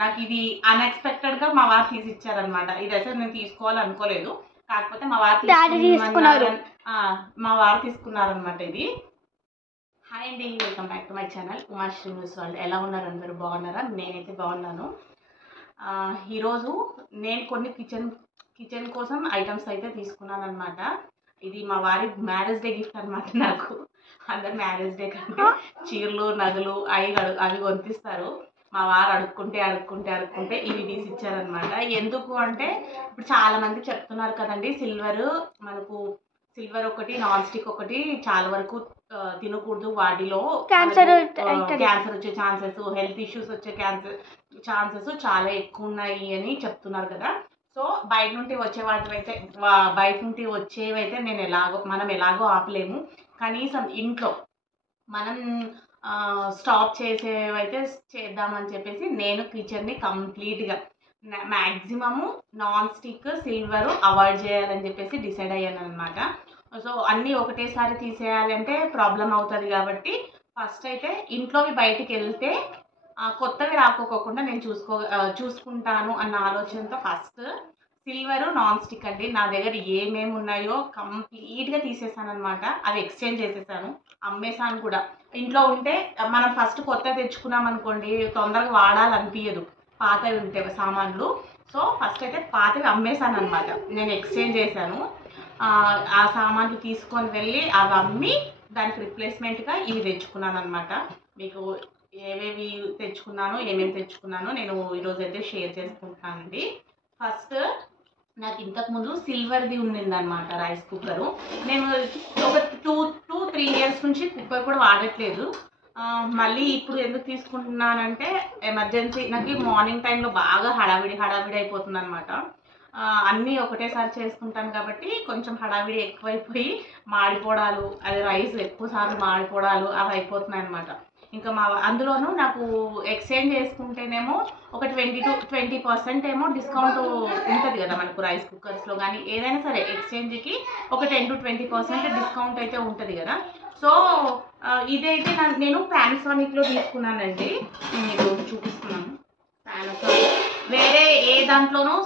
నాకు ఇది అన్ఎక్స్పెక్టెడ్గా మా వారు తీసి ఇచ్చారనమాట. ఇది అసలు నేను తీసుకోవాలనుకోలేదు, కాకపోతే మా వారు తీసుకున్నారనమాట ఇది. హాయ్ అండి, welcome back to my channel Umashri news world. ఎలా ఉన్నారు అందరూ, బాగున్నారా? నేనైతే బాగున్నాను. ఈరోజు నేను కొన్ని కిచెన్ కోసం ఐటమ్స్ అయితే తీసుకున్నాను అనమాట. ఇది మా వారి మ్యారేజ్ డే గిఫ్ట్ అనమాట. నాకు అందరు మ్యారేజ్ డే కంటే చీరలు నగలు అవి కొనిపిస్తారు. మా వారు అడుక్కుంటే ఇవి తీసి ఇచ్చారనమాట. ఎందుకు అంటే ఇప్పుడు చాలా మంది చెప్తున్నారు కదండి, సిల్వర్ ఒకటి, నాన్ స్టిక్ ఒకటి చాలా వరకు తినకూడదు, వాటిలో క్యాన్సర్ వచ్చే ఛాన్సెస్, హెల్త్ ఇష్యూస్ వచ్చే ఛాన్సెస్ చాలా ఎక్కువ ఉన్నాయి అని చెప్తున్నారు కదా. సో బయట నుండి వచ్చేవైతే మనం ఎలాగో ఆపలేము. కనీసం ఇంట్లో మనం స్టాప్ చేసేవైతే చేద్దామని చెప్పేసి నేను కిచెన్ని కంప్లీట్గా maximum non stick, silver avoid చేయాలని చెప్పేసి డిసైడ్ అయ్యాను అనమాట. సో అన్నీ ఒకటేసారి తీసేయాలంటే ప్రాబ్లం అవుతుంది కాబట్టి ఫస్ట్ అయితే ఇంట్లోవి బయటికి వెళ్తే కొత్తవి రాకోకుండా నేను చూసుకుంటాను అన్న ఆలోచనతో ఫస్ట్ సిల్వర్, నాన్ స్టిక్ అండి నా దగ్గర ఏమేమి ఉన్నాయో కంప్లీట్గా తీసేసాను అనమాట. అవి ఎక్స్చేంజ్ చేసేసాను, అమ్మేసాను కూడా. ఇంట్లో ఉంటే మనం ఫస్ట్ కొత్త తెచ్చుకున్నాం అనుకోండి, తొందరగా వాడాలనిపించదు పాతవి ఉంటే సామాన్లు. సో ఫస్ట్ అయితే పాతవి అమ్మేసాను అనమాట, నేను ఎక్స్చేంజ్ చేశాను. ఆ సామాన్లు తీసుకొని వెళ్ళి అవి అమ్మి దానికి రిప్లేస్మెంట్గా ఇవి తెచ్చుకున్నాను అనమాట. మీకు ఏమేమి తెచ్చుకున్నానో నేను ఈరోజు అయితే షేర్ చేసుకుంటానండి. ఫస్ట్ నాకు ఇంతకుముందు సిల్వర్ది ఉండిందనమాట రైస్ కుక్కరు. నేను ఒక 2-3 ఇయర్స్ నుంచి కుక్కర్ కూడా వాడట్లేదు. మళ్ళీ ఇప్పుడు ఎందుకు తీసుకుంటున్నానంటే ఎమర్జెన్సీ, నాకు మార్నింగ్ టైంలో బాగా హడావిడి అయిపోతుంది అనమాట. అన్నీ ఒకటేసారి చేసుకుంటాను కాబట్టి కొంచెం హడావిడి ఎక్కువైపోయి మాడిపోవడాలు, అది రైస్ ఎక్కువసార్లు మాడిపోవడాలు అవి అయిపోతున్నాయి అనమాట. ఇంకా అందులోనూ నాకు ఎక్స్చేంజ్ చేసుకుంటేనేమో ఒక 20% ఏమో డిస్కౌంట్ ఉంటుంది కదా మనకు రైస్ కుక్కర్స్లో కానీ ఏదైనా సరే. ఎక్స్చేంజ్కి ఒక 10-20% డిస్కౌంట్ అయితే ఉంటుంది కదా. సో ఇదైతే నేను పానాసోనిక్లో తీసుకున్నానండి, మీకు చూపిస్తున్నాను. పానాసోనిక్ వేరే ఏ దాంట్లోనూ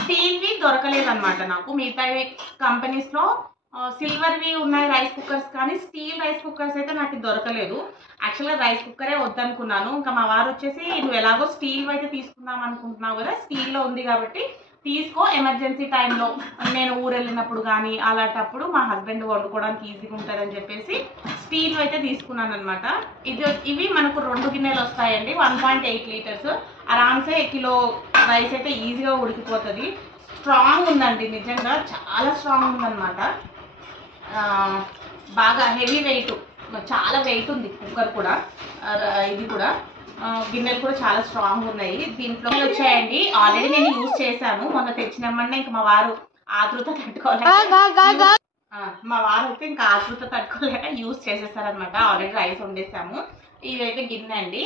స్టీల్వి దొరకలేదన్నమాట నాకు. మిగతా కంపెనీస్లో సిల్వర్వి ఉన్నాయి రైస్ కుక్కర్స్, కానీ స్టీల్ రైస్ కుక్కర్స్ అయితే నాకు దొరకలేదు. యాక్చువల్గా రైస్ కుక్కరే వద్దనుకున్నాను. ఇంకా మా వారు వచ్చేసి నువ్వు ఎలాగో స్టీల్ అయితే తీసుకుందాం అనుకుంటున్నావు కదా, స్టీల్లో ఉంది కాబట్టి తీసుకో, ఎమర్జెన్సీ టైంలో నేను ఊరు వెళ్ళినప్పుడు కానీ అలాంటప్పుడు మా హస్బెండ్ వండుకోవడానికి ఈజీగా ఉంటుందని చెప్పేసి స్టీల్ అయితే తీసుకున్నాను అనమాట. ఇవి మనకు 2 గిన్నెలు వస్తాయండి, 1.8 లీటర్స్. ఆరామ్సే కిలో రైస్ అయితే ఈజీగా ఉడికిపోతుంది. స్ట్రాంగ్ ఉందండి, నిజంగా చాలా స్ట్రాంగ్ ఉందన్నమాట. బాగా హెవీ వెయిట్, చాలా వెయిట్ ఉంది కుక్కర్ కూడా. ఇది కూడా గిన్నెలు కూడా చాలా స్ట్రాంగ్ ఉన్నాయి. దీంట్లో వచ్చాయండి, ఆల్రెడీ నేను యూజ్ చేశాను మొన్న తెచ్చినమ్మన్నా. ఇంకా మా వారు ఆతృత తట్టుకోలేక యూజ్ చేసేసారనమాట. ఆల్రెడీ రైస్ వండేసాము. ఇదైతే గిన్నె అండి,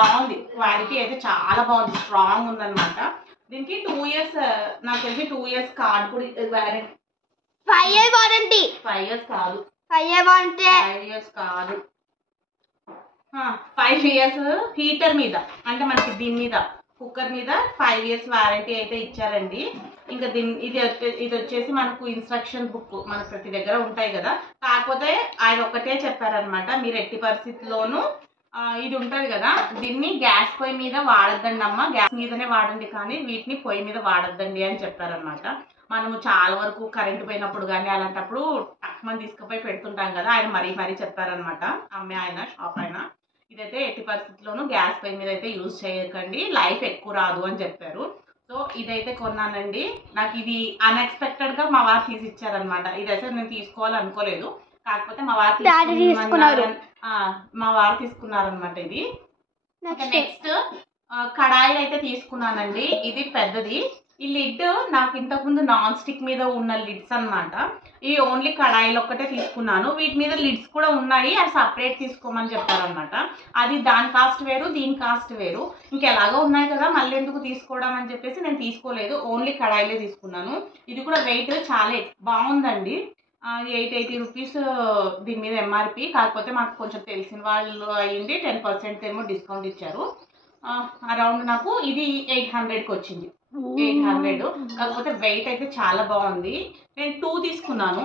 బాగుంది, క్వాలిటీ అయితే చాలా బాగుంది, స్ట్రాంగ్ ఉందన్నమాట. దీనికి 2 ఇయర్స్, నాకు తెలిసి 2 ఇయర్స్ కార్డ్ కూడా వారంటీ. 5 years warranty. 5 ఇయర్స్ కాదు, 5 ఇయర్స్ హీటర్ మీద, అంటే మనకి దీని మీద కుక్కర్ మీద 5 ఇయర్స్ వారంటీ అయితే ఇచ్చారండి. ఇంకా ఇది వచ్చేసి మనకు ఇన్స్ట్రక్షన్ బుక్ మనకు ప్రతి దగ్గర ఉంటాయి కదా. కాకపోతే ఆయన ఒక్కటే చెప్పారనమాట, మీరు ఎట్టి పరిస్థితుల్లోనూ ఇది ఉంటుంది కదా, దీన్ని గ్యాస్ పొయ్యి మీద వాడద్దండి అమ్మ, గ్యాస్ మీదనే వాడండి, కానీ వీటిని పొయ్యి మీద వాడద్దండి అని చెప్పారనమాట. మనము చాలా వరకు కరెంటు పోయినప్పుడు కానీ అలాంటప్పుడు మనం తీసుకుపోయి పెడుతుంటాం కదా, ఆయన మరీ చెప్పారనమాట, అమ్మే ఆయన, షాప్ ఆయన. ఇదైతే ఎట్టి పరిస్థితుల్లోనూ గ్యాస్ పొయ్యి మీద అయితే యూజ్ చేయకండి, లైఫ్ ఎక్కువ రాదు అని చెప్పారు. సో ఇదైతే కొన్నానండి. నాకు ఇది అన్ఎక్స్పెక్టెడ్గా మా వారు తీసి ఇచ్చారనమాట. ఇదైతే నేను తీసుకోవాలనుకోలేదు, కాకపోతే మా వారు తీసుకున్నారనమాట ఇది. నెక్స్ట్ కడాయిలు అయితే తీసుకున్నానండి. ఇది పెద్దది. ఈ లిడ్ నాకు ఇంతకుముందు నాన్ స్టిక్ మీద ఉన్న లిడ్స్ అనమాట. ఇవి ఓన్లీ కడాయిలు ఒక్కటే తీసుకున్నాను. వీటి మీద లిడ్స్ కూడా ఉన్నాయి, అది సపరేట్ తీసుకోమని చెప్పారనమాట. అది దాని కాస్ట్ వేరు, దీని కాస్ట్ వేరు. ఇంకెలాగో ఉన్నాయి కదా, మళ్ళీ ఎందుకు తీసుకోవడం అని చెప్పేసి నేను తీసుకోలేదు, ఓన్లీ కడాయిలే తీసుకున్నాను. ఇది కూడా వెయిట్ చాలా బాగుందండి. 880 రూపీస్ దీని మీద ఎంఆర్పి. కాకపోతే మాకు కొంచెం తెలిసిన వాళ్ళు అయ్యింది, 10% ఏమో డిస్కౌంట్ ఇచ్చారు. అరౌండ్ నాకు ఇది 800కి వచ్చింది. 800. కాకపోతే వెయిట్ అయితే చాలా బాగుంది. నేను 2 తీసుకున్నాను.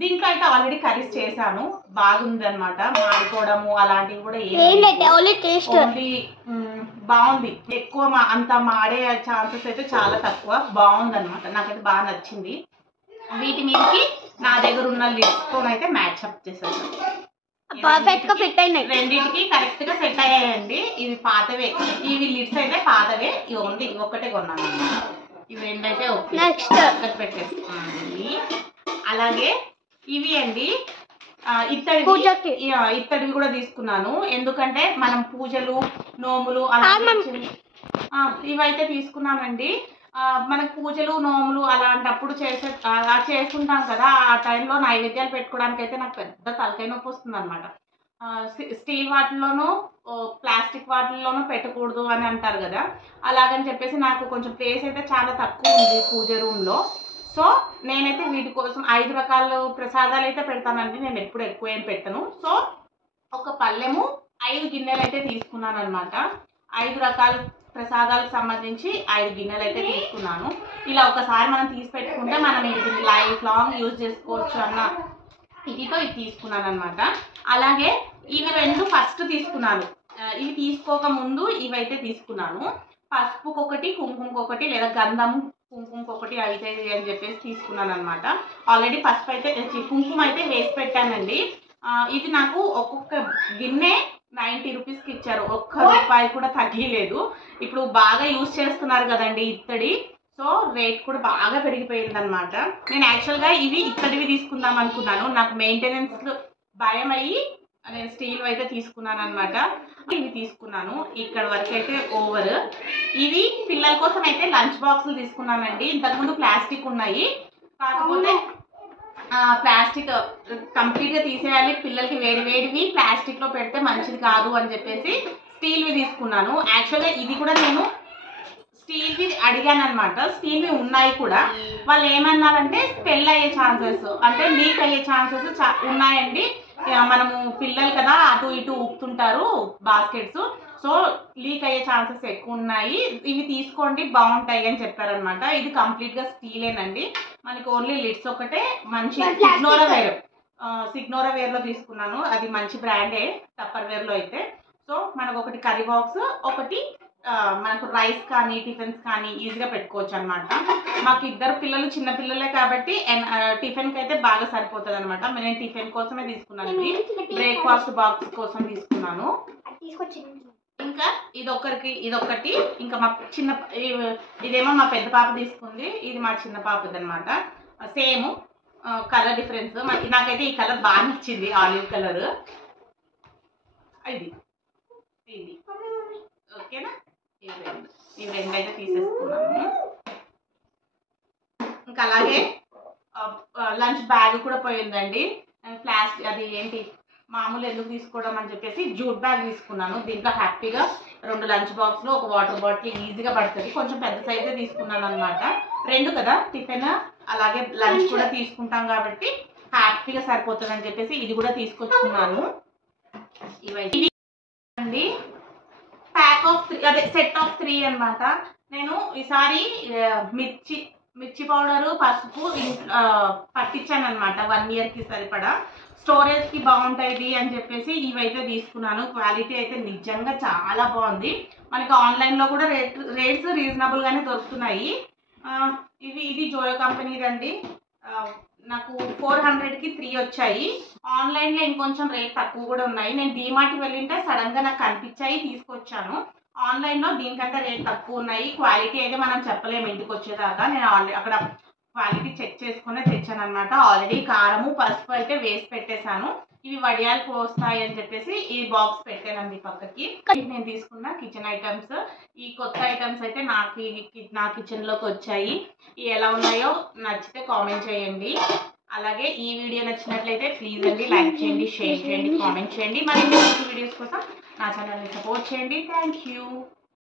దీంట్లో అయితే ఆల్రెడీ కర్రీస్ చేశాను, బాగుంది అనమాట. మాడిపోవడము అలాంటివి కూడా ఓన్లీ బాగుంది. ఎక్కువ అంత మాడే ఛాన్సెస్ అయితే చాలా తక్కువ. బాగుంది అనమాట, నాకైతే బాగా నచ్చింది. వీటి మీదకి నా దగ్గర ఉన్న లిడ్స్తో అయితే మ్యాచ్ అప్ చేశాను. పర్ఫెక్ట్ గా ఫిట్ అయినాయి, రెండింటికి కరెక్ట్ గా సెట్ అయ్యాయండి. ఇవి పాతవే, ఇవి లిడ్స్ అయితే పాతవే. ఇవి ఓన్లీ ఇంకొకటే కొన్నాను అనమాట. ఇవి రెండైతే ఓకే, నెక్స్ట్ పెట్టేసుకోండి. అలాగే ఇవి అండి ఇత్తడివి కూడా తీసుకున్నాను. ఎందుకంటే మనం పూజలు నోములు అలా ఇవైతే తీసుకున్నానండి. మనకు పూజలు నోములు అలాంటప్పుడు చేసుకుంటాం కదా, ఆ టైంలో నైవేద్యాలు పెట్టుకోవడానికి అయితే నాకు పెద్ద తలకాయ నొప్పి వస్తుంది అనమాట. స్టీల్ వాటిల్లోనూ ప్లాస్టిక్ వాటిల్లోనూ పెట్టకూడదు అని అంటారు కదా, అలాగని చెప్పేసి నాకు కొంచెం ప్లేస్ అయితే చాలా తక్కువ ఉంది పూజ రూమ్లో. సో నేనైతే వీటి కోసం 5 రకాల ప్రసాదాలు అయితే పెడతానండి. నేను ఎప్పుడు ఎక్కువ ఏం పెట్టను. సో ఒక పళ్ళెము 5 గిన్నెలు అయితే తీసుకున్నాను అనమాట. 5 రకాల ప్రసాదాలకు సంబంధించి 5 గిన్నెలు అయితే తీసుకున్నాను. ఇలా ఒకసారి మనం తీసి పెట్టుకుంటే మనం ఇది లైఫ్ లాంగ్ యూజ్ చేసుకోవచ్చు అన్న ఇదితో ఇది తీసుకున్నాను అనమాట. అలాగే ఇవి 2 ఫస్ట్ తీసుకున్నాను. ఇవి తీసుకోక ముందు ఇవైతే తీసుకున్నాను. పసుపుకొకటి, కుంకుమకొకటి, లేదా గంధం కుంకుమకొకటి అయితే అని చెప్పేసి తీసుకున్నాను అనమాట. ఆల్రెడీ పసుపు అయితే కుంకుమ అయితే వేసి పెట్టానండి. ఇది నాకు ఒక్కొక్క గిన్నె 90 రూపీస్కి ఇచ్చారు. ₹1 కూడా తగ్గలేదు. ఇప్పుడు బాగా యూజ్ చేస్తున్నారు కదండి ఇత్తడి, సో రేట్ కూడా బాగా పెరిగిపోయింది అనమాట. నేను యాక్చువల్గా ఇవి ఇత్తడివి తీసుకుందాం అనుకున్నాను. నాకు మెయింటెనెన్స్ భయం అయ్యి నేను స్టీల్ అయితే తీసుకున్నాను అనమాట. ఇవి తీసుకున్నాను. ఇక్కడ వరకు అయితే ఓవర్. ఇవి పిల్లల కోసం అయితే లంచ్ బాక్సులు తీసుకున్నానండి. ఇంతకుముందు ప్లాస్టిక్ ఉన్నాయి, కాకపోతే ప్లాస్టిక్ కంప్లీట్గా తీసేయాలి, పిల్లలకి వేడివేడివి ప్లాస్టిక్లో పెడితే మంచిది కాదు అని చెప్పేసి స్టీల్వి తీసుకున్నాను. యాక్చువల్గా ఇది కూడా నేను స్టీల్వి అడిగాను అనమాట. స్టీల్వి ఉన్నాయి కూడా. వాళ్ళు ఏమన్నారంటే స్పెల్ అయ్యే ఛాన్సెస్, అంటే లీక్ అయ్యే ఛాన్సెస్ ఉన్నాయండి. మనము పిల్లలు కదా అటు ఇటు ఊపుతుంటారు బాస్కెట్స్, సో లీక్ అయ్యే ఛాన్సెస్ ఎక్కువ ఉన్నాయి, ఇవి తీసుకోండి బాగుంటాయి అని చెప్పారనమాట. ఇది కంప్లీట్గా స్టీలేనండి. మనకి ఓన్లీ లిడ్స్ ఒకటే మంచి సిగ్నోరా వేర్లో తీసుకున్నాను. అది మంచి బ్రాండే టప్పర్ వేర్లో అయితే. సో మనకు ఒకటి కర్రీ బాక్స్, ఒకటి మనకు రైస్ కానీ టిఫిన్స్ కానీ ఈజీగా పెట్టుకోవచ్చు అనమాట. మాకు 2 పిల్లలు చిన్న పిల్లలే కాబట్టి టిఫిన్కి అయితే బాగా సరిపోతుంది అనమాట. నేను టిఫిన్ కోసమే తీసుకున్నాను. ఇది బ్రేక్ఫాస్ట్ బాక్స్ కోసం తీసుకున్నాను. ఇంకా ఇదొకటి. ఇంకా మా ఇదేమో మా పెద్ద పాప తీసుకుంది, ఇది మా చిన్న పాపది అనమాట. Same colour difference. నాకైతే ఈ కలర్ బాగా నచ్చింది, ఆలివ్ కలర్. ఇది ఓకేనా? ఇవి రెండు అయితే తీసేసుకున్నాము. ఇంకా అలాగే లంచ్ బ్యాగ్ కూడా పోయిందండి. ప్లాస్టిక్ అది ఏంటి మామూలు ఎందుకు తీసుకోవడం అని చెప్పేసి జూట్ బ్యాగ్ తీసుకున్నాను. దీంట్లో హ్యాపీగా 2 లంచ్ బాక్స్లో ఒక వాటర్ బాటిల్ ఈజీగా పడుతుంది. కొంచెం పెద్ద సైజే తీసుకున్నాను అనమాట. 2 కదా, టిఫిన్ అలాగే లంచ్ కూడా తీసుకుంటాం కాబట్టి హ్యాపీగా సరిపోతుంది అని చెప్పేసి ఇది కూడా తీసుకొచ్చుకున్నాను. ఇవి అండి ప్యాక్ ఆఫ్ 3, అదే సెట్ ఆఫ్ 3 అనమాట. నేను ఈసారి మిర్చి పౌడరు పసుపు పట్టించాను అనమాట 1 ఇయర్కి సరిపడా. స్టోరేజ్కి బాగుంటుంది అని చెప్పేసి ఇవైతే తీసుకున్నాను. క్వాలిటీ అయితే నిజంగా చాలా బాగుంది. మనకి ఆన్లైన్లో కూడా రేట్స్ రీజనబుల్గానే దొరుకుతున్నాయి. ఇది జోయో కంపెనీది అండి. నాకు 400కి 3 వచ్చాయి. ఆన్లైన్లో ఇంకొంచెం రేట్ తక్కువ కూడా ఉన్నాయి. నేను డీమార్ట్కి వెళ్ళింటే సడన్గా నాకు కనిపించాయి, తీసుకొచ్చాను. ఆన్లైన్లో దీనికంటే రేట్ తక్కువ ఉన్నాయి. క్వాలిటీ అయితే మనం చెప్పలేము ఇంటికి వచ్చేదాకా. నేను అక్కడ క్వాలిటీ చెక్ చేసుకునే తెచ్చాను అనమాట. ఆల్రెడీ కారము పసుపు అయితే వేసి పెట్టేశాను. ఇవి వడియాలు పోస్తాయి అని చెప్పేసి ఈ బాక్స్ పెట్టానండి పక్కకి. నేను తీసుకున్న కిచెన్ ఐటమ్స్, ఈ కొత్త ఐటమ్స్ అయితే నా కిచెన్లోకి వచ్చాయి. ఎలా ఉన్నాయో నచ్చితే కామెంట్ చేయండి. అలాగే ఈ వీడియో నచ్చినట్లయితే ప్లీజ్ అండి లైక్ చేయండి, షేర్ చేయండి, కామెంట్ చేయండి. మరిన్ని వీడియోస్ కోసం నా ఛానల్ని సపోర్ట్ చేయండి. Thank you.